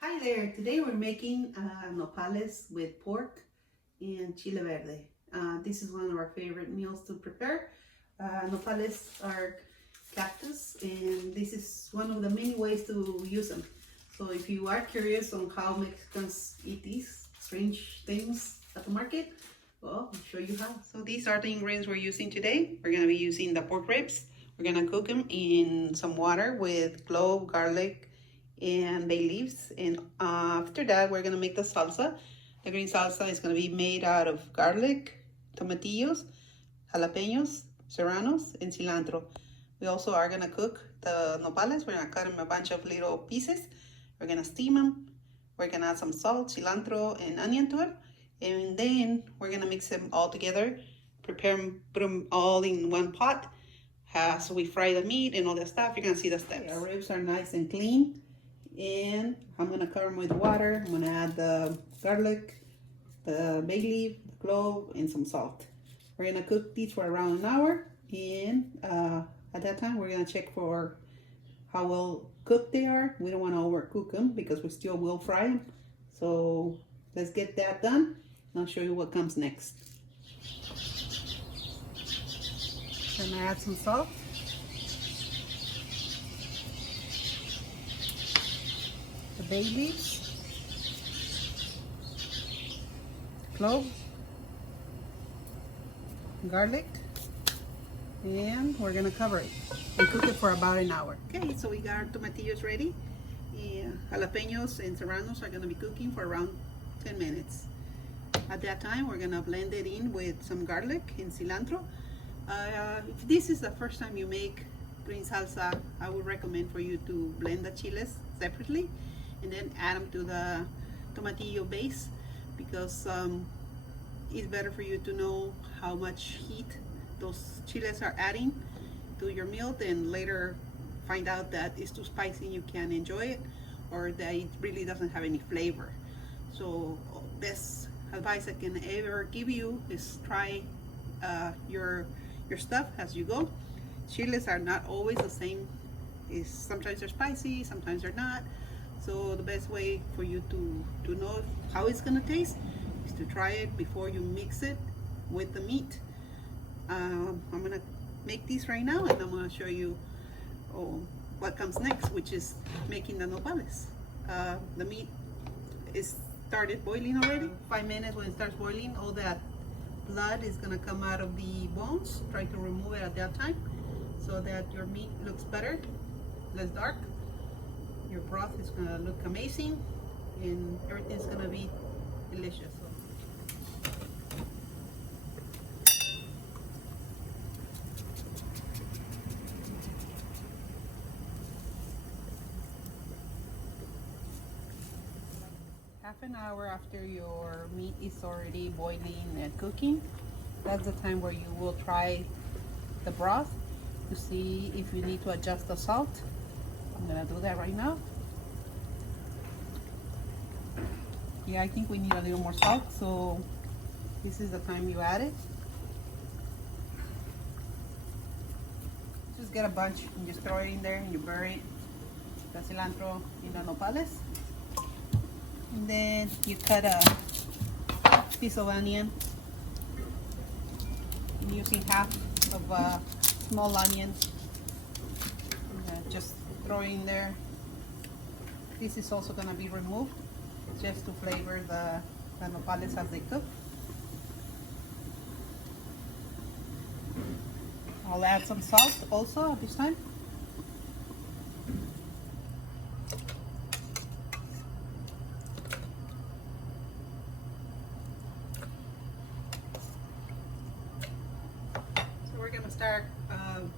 Hi there, today we're making nopales with pork and chile verde. This is one of our favorite meals to prepare. Nopales are cactus and this is one of the many ways to use them. So if you are curious on how Mexicans eat these strange things at the market, well, I'll show you how. So these are the ingredients we're using today. We're gonna be using the pork ribs. We're gonna cook them in some water with clove, garlic, and bay leaves. And after that, we're gonna make the salsa. The green salsa is gonna be made out of garlic, tomatillos, jalapenos, serranos, and cilantro. We also are gonna cook the nopales. We're gonna cut them a bunch of little pieces. We're gonna steam them. We're gonna add some salt, cilantro, and onion to it. And then we're gonna mix them all together, prepare them, put them all in one pot. So we fry the meat and all that stuff. You're gonna see the steps. Our ribs are nice and clean. And I'm gonna cover them with water. I'm gonna add the garlic, the bay leaf, the clove, and some salt. We're gonna cook these for around an hour. And at that time, we're gonna check for how well cooked they are. We don't wanna overcook them because we still will fry them. So let's get that done. And I'll show you what comes next. I'm gonna add some salt. The bay leaves, clove, garlic, and we're gonna cover it and cook it for about an hour. Okay, so we got our tomatillos ready. Jalapenos and serranos are gonna be cooking for around 10 minutes. At that time, we're gonna blend it in with some garlic and cilantro. If this is the first time you make green salsa, I would recommend for you to blend the chiles separately and then add them to the tomatillo base, because it's better for you to know how much heat those chiles are adding to your meal than later find out that it's too spicy and you can't enjoy it, or that it really doesn't have any flavor. So best advice I can ever give you is try your stuff as you go. Chiles are not always the same. Sometimes they're spicy, sometimes they're not. So the best way for you to know how it's gonna taste is to try it before you mix it with the meat. I'm gonna make these right now, and I'm gonna show you what comes next, which is making the nopales. The meat is started boiling already. 5 minutes. When it starts boiling, all that blood is gonna come out of the bones. Try to remove it at that time so that your meat looks better, less dark. Your broth is gonna look amazing, and everything's gonna be delicious. Half an hour after your meat is already boiling and cooking, that's the time where you will try the broth to see if you need to adjust the salt. I'm gonna do that right now. Yeah, I think we need a little more salt, so this is the time you add it. Just get a bunch and just throw it in there and you bury the cilantro in the nopales. And then you cut a piece of onion. I'm using half of a small onion. Just throw it in there. This is also going to be removed just to flavor the nopales as they cook. I'll add some salt also at this time. We're gonna start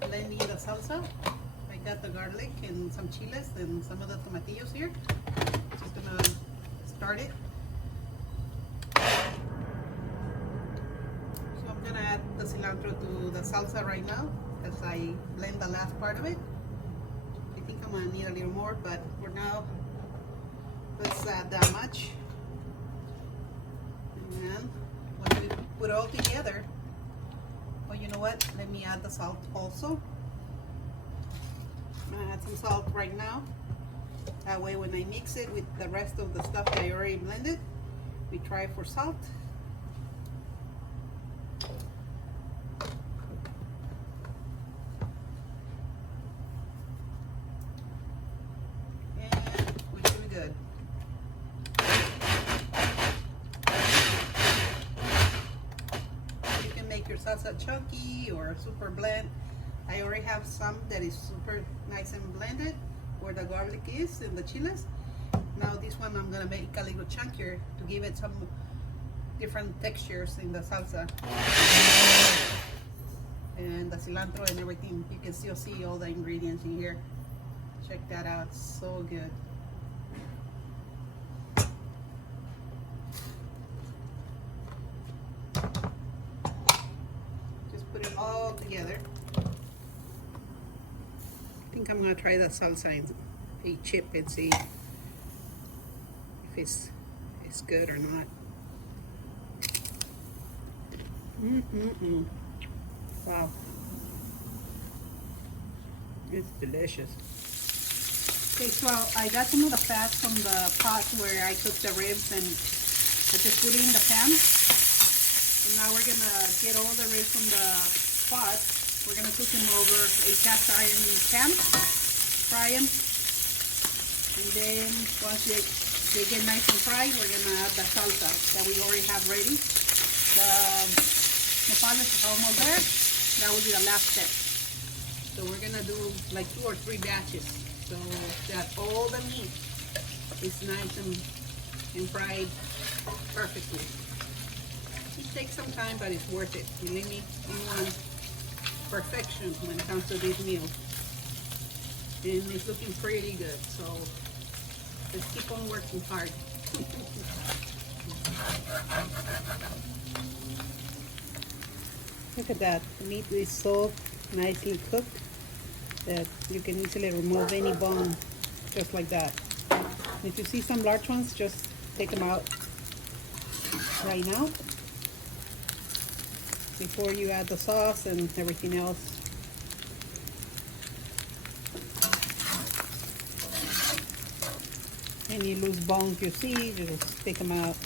blending the salsa. I got the garlic and some chiles and some of the tomatillos here. Just gonna start it. So I'm gonna add the cilantro to the salsa right now as I blend the last part of it. I think I'm gonna need a little more, but for now, let's add that much. And then when we put it all together, oh, you know what? Let me add the salt also. I'm gonna add some salt right now. That way when I mix it with the rest of the stuff that I already blended, we try for salt. And we're doing good. You can make your salsa chunky or super blend. I already have some that is super nice and blended, where the garlic is and the chiles. Now this one I'm gonna make a little chunkier to give it some different textures in the salsa. And the cilantro and everything. You can still see all the ingredients in here. Check that out, so good. Just put it all together. I think I'm gonna try the salsa in a chip and see if it's good or not. Wow, it's delicious. Okay, so I got some of the fat from the pot where I cooked the ribs, and I just put it in the pan. And now we're gonna get all the ribs from the pot. We're gonna cook them over a cast iron pan, fry them, and then once they get nice and fried, we're gonna add the salsa that we already have ready. The nopales is almost there. That will be the last step. So we're gonna do like 2 or 3 batches, so that all the meat is nice and fried perfectly. It takes some time, but it's worth it. Believe me, you want perfection when it comes to this meal. And it's looking pretty good, so let's keep on working hard. Look at that, the meat is so nicely cooked that you can easily remove any bone just like that. If you see some large ones, just take them out right now before you add the sauce and everything else. Any loose bones you see, you just take them out.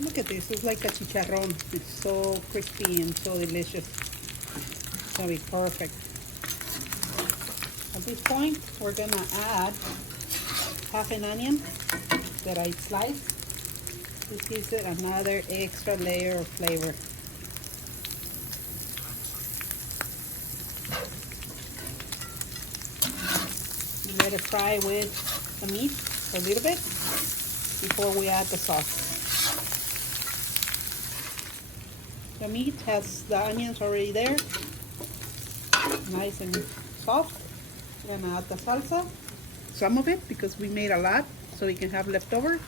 Look at this, it's like a chicharrón. It's so crispy and so delicious. It's gonna be perfect. At this point, we're gonna add half an onion that I sliced. This gives it another extra layer of flavor. Let it fry with the meat a little bit before we add the sauce. The meat has the onions already there, nice and soft. We're gonna add the salsa, some of it because we made a lot, so we can have leftover.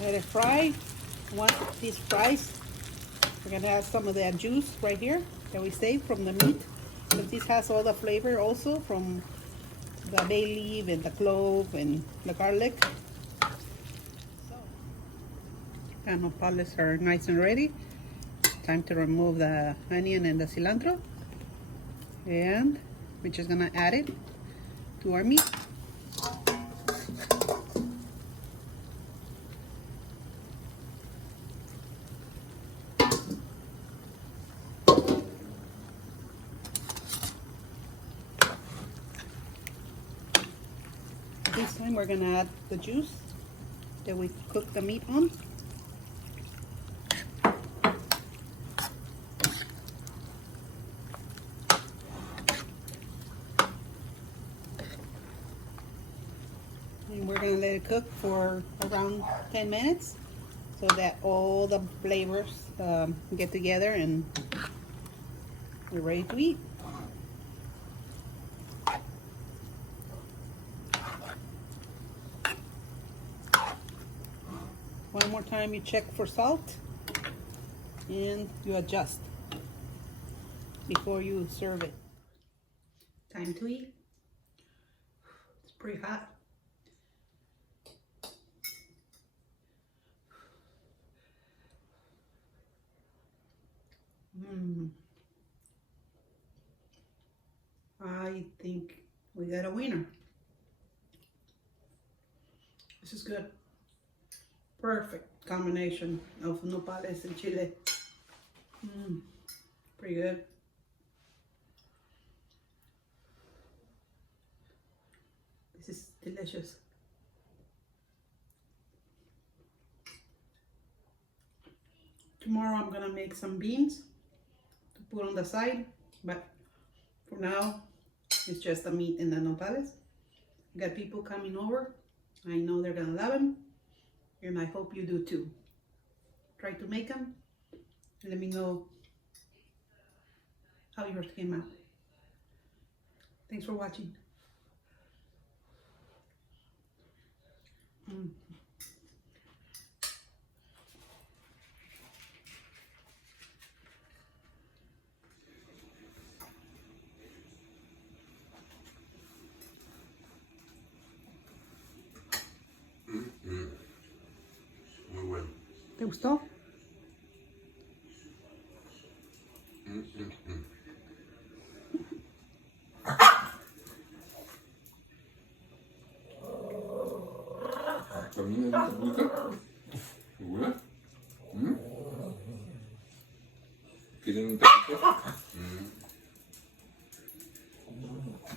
Let it fry. Once this fries, we're gonna add some of that juice right here that we saved from the meat. Because this has all the flavor also from the bay leaf and the clove and the garlic. So, the nopales are nice and ready. Time to remove the onion and the cilantro. And we're just gonna add it to our meat. This time we're gonna add the juice that we cooked the meat on. And we're gonna let it cook for around 10 minutes so that all the flavors get together and we're ready to eat. One more time you check for salt and you adjust before you serve it. Time to eat. It's pretty hot. I think we got a winner. This is good. Perfect combination of nopales and chile. Pretty good. This is delicious. Tomorrow I'm gonna make some beans to put on the side, but for now it's just the meat and the nopales. I got people coming over. I know they're gonna love them, and I hope you do too. Try to make them. Let me know how yours came out. Thanks for watching. Muy bueno. ¿Te gustó? ¿También es rica? ¿Segura? ¿Quieren un taquito?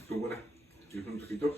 ¿Tú, buena? ¿Quieres un taquito?